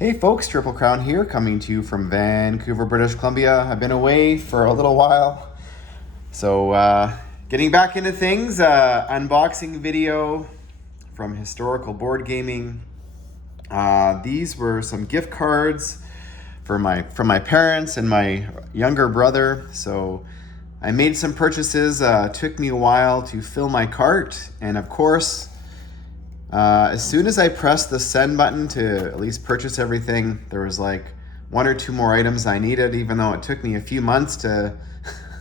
Hey folks, Triple Crown here, coming to you from Vancouver, British Columbia. I've been away for a little while, so getting back into things. Unboxing video from Historical Board Gaming. These were some gift cards from my parents and my younger brother. So I made some purchases. Took me a while to fill my cart, and of course, as soon as I pressed the send button to at least purchase everything, there was like one or two more items I needed, even though it took me a few months to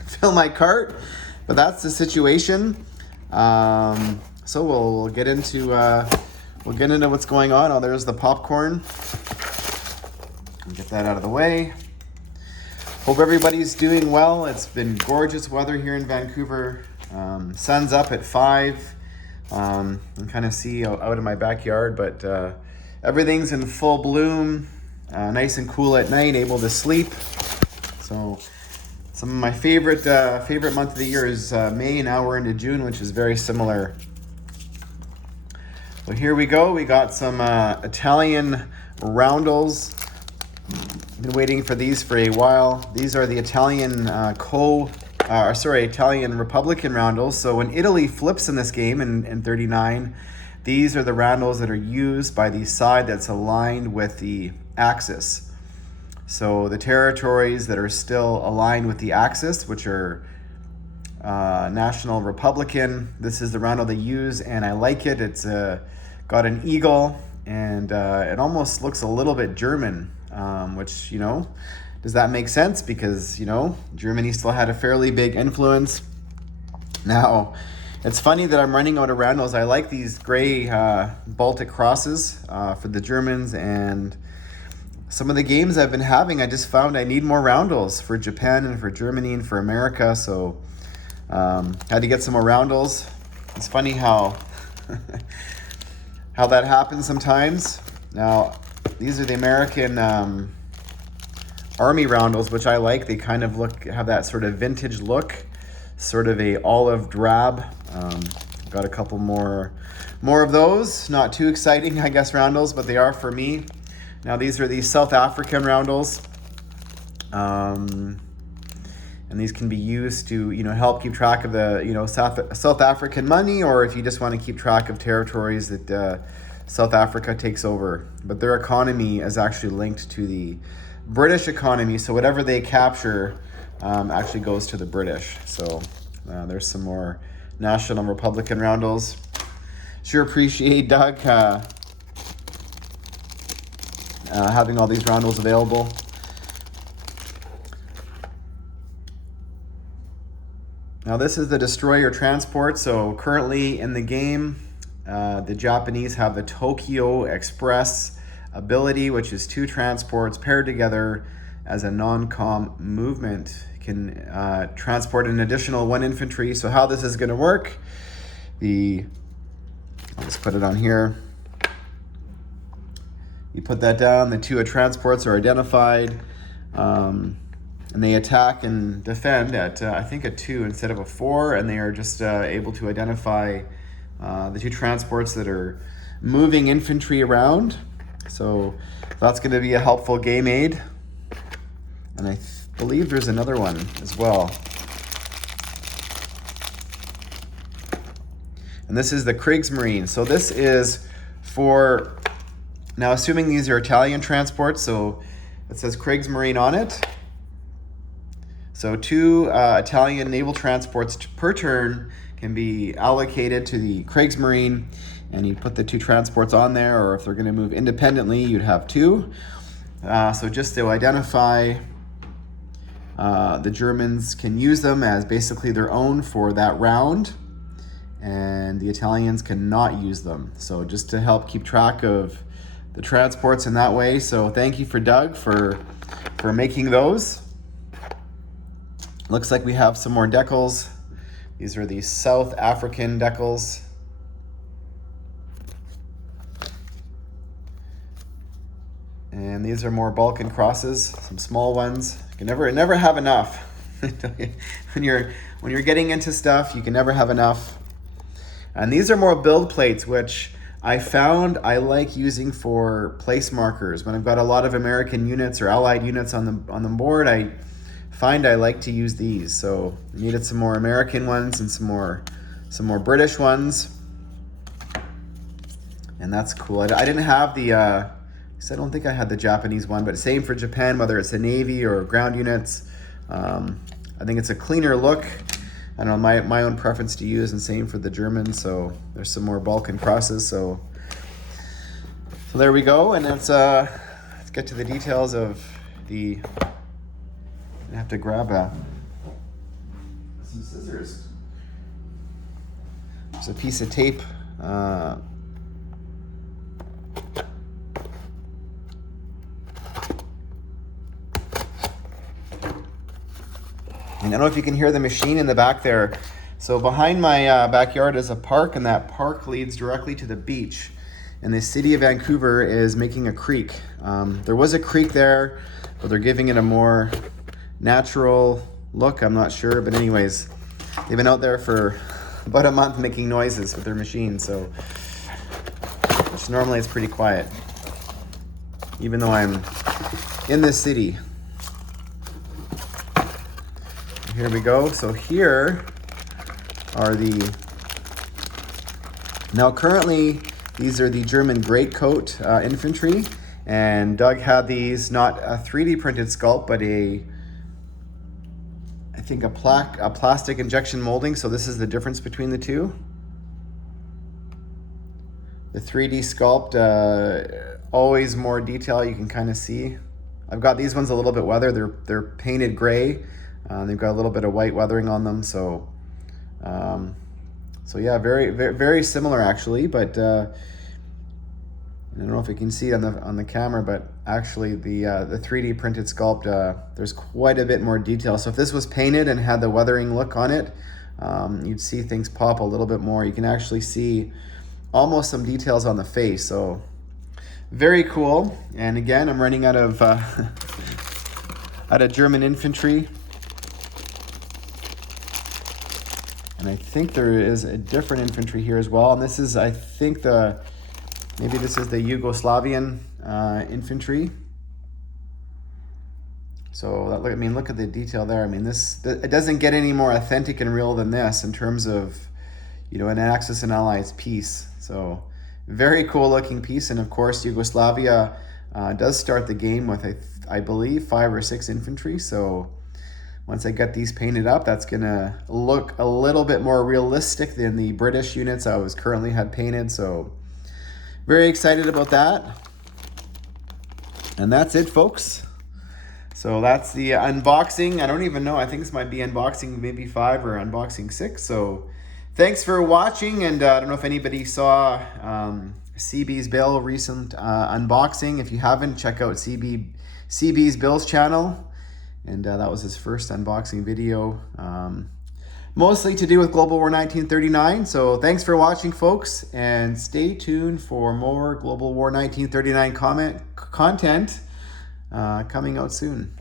fill my cart. But that's the situation. So we'll get into what's going on. Oh, there's the popcorn. Get that out of the way. Hope everybody's doing well. It's been gorgeous weather here in Vancouver. Sun's up at 5. You can kind of see out in my backyard, but everything's in full bloom, nice and cool at night, able to sleep. So some of my favorite month of the year is May, and now we're into June, which is very similar. So here we go. We got some Italian roundels. Been waiting for these for a while. These are the Italian Italian Republican roundels. So when Italy flips in this game in 39, these are the roundels that are used by the side that's aligned with the Axis. So the territories that are still aligned with the Axis, which are National Republican, this is the roundel they use, and I like it. It's got an eagle, and it almost looks a little bit German, which, does that make sense? Because, Germany still had a fairly big influence. Now, it's funny that I'm running out of roundels. I like these gray Baltic crosses for the Germans, and some of the games I've been having, I just found I need more roundels for Japan and for Germany and for America, so had to get some more roundels. It's funny how how that happens sometimes. Now, these are the American Army roundels, which I like. They kind of have that sort of vintage look, sort of a olive drab. Got a couple more of those. Not too exciting, I guess, roundels, but they are for me. Now these are the South African roundels, and these can be used to help keep track of the South African money, or if you just want to keep track of territories that South Africa takes over. But their economy is actually linked to the British economy, so whatever they capture actually goes to the British. So there's some more National Republican roundels. Sure appreciate Doug having all these roundels available. Now this is the destroyer transport. So currently in the game, the Japanese have the Tokyo Express ability, which is 2 transports paired together as a non-com movement. Can transport an additional 1 infantry. So how this is going to work, I'll just put it on here. You put that down, the 2 transports are identified, and they attack and defend at, I think, a 2 instead of a 4, and they are just able to identify the 2 transports that are moving infantry around. So that's going to be a helpful game aid. And I believe there's another one as well. And this is the Kriegsmarine. So this is for, now assuming these are Italian transports, so it says Kriegsmarine on it. So 2 Italian naval transports per turn can be allocated to the Kriegsmarine, and you put the 2 transports on there, or if they're going to move independently, you'd have 2. So just to identify, the Germans can use them as basically their own for that round, and the Italians cannot use them. So just to help keep track of the transports in that way. So thank you for Doug for making those. Looks like we have some more decals. These are the South African decals. And these are more Balkan crosses, some small ones. You can never have enough. when you're getting into stuff, you can never have enough. And these are more build plates, which I found I like using for place markers. When I've got a lot of American units or Allied units on the board, I find I like to use these. So I needed some more American ones and some more British ones. And that's cool. I didn't have the, I don't think I had the Japanese one, but same for Japan, whether it's a Navy or ground units. I think it's a cleaner look. I don't know, my own preference to use, and same for the Germans. So there's some more Balkan crosses. So there we go. And let's get to the details of the, I have to grab some scissors. There's a piece of tape. And I don't know if you can hear the machine in the back there. So behind my backyard is a park, and that park leads directly to the beach. And the city of Vancouver is making a creek. There was a creek there, but they're giving it a more natural look. I'm not sure, but anyways, they've been out there for about a month making noises with their machine. So, which normally it's pretty quiet, even though I'm in the city. Here we go. So here are now currently these are the German greatcoat infantry, and Doug had these, not a 3D printed sculpt, but I think a plastic injection molding. So this is the difference between the two. The 3D sculpt, always more detail, you can kind of see. I've got these ones a little bit weathered. They're painted gray. They've got a little bit of white weathering on them, so yeah, very, very, very similar actually. But I don't know if you can see it on the camera, but actually the 3D printed sculpt, there's quite a bit more detail. So if this was painted and had the weathering look on it, you'd see things pop a little bit more. You can actually see almost some details on the face. So very cool. And again, I'm running out of German infantry. And I think there is a different infantry here as well. And this is, I think maybe this is the Yugoslavian infantry. So look at the detail there. I mean, it doesn't get any more authentic and real than this in terms of, an Axis and Allies piece. So very cool looking piece. And of course, Yugoslavia does start the game with, I believe, 5 or 6 infantry. So once I get these painted up, that's gonna look a little bit more realistic than the British units I currently had painted. So very excited about that. And that's it, folks. So that's the unboxing. I don't even know, I think this might be unboxing maybe 5 or unboxing 6. So thanks for watching. And I don't know if anybody saw CB's Bill recent unboxing. If you haven't, check out CB's Bill's channel. And that was his first unboxing video, mostly to do with Global War 1939. So thanks for watching, folks, and stay tuned for more Global War 1939 content coming out soon.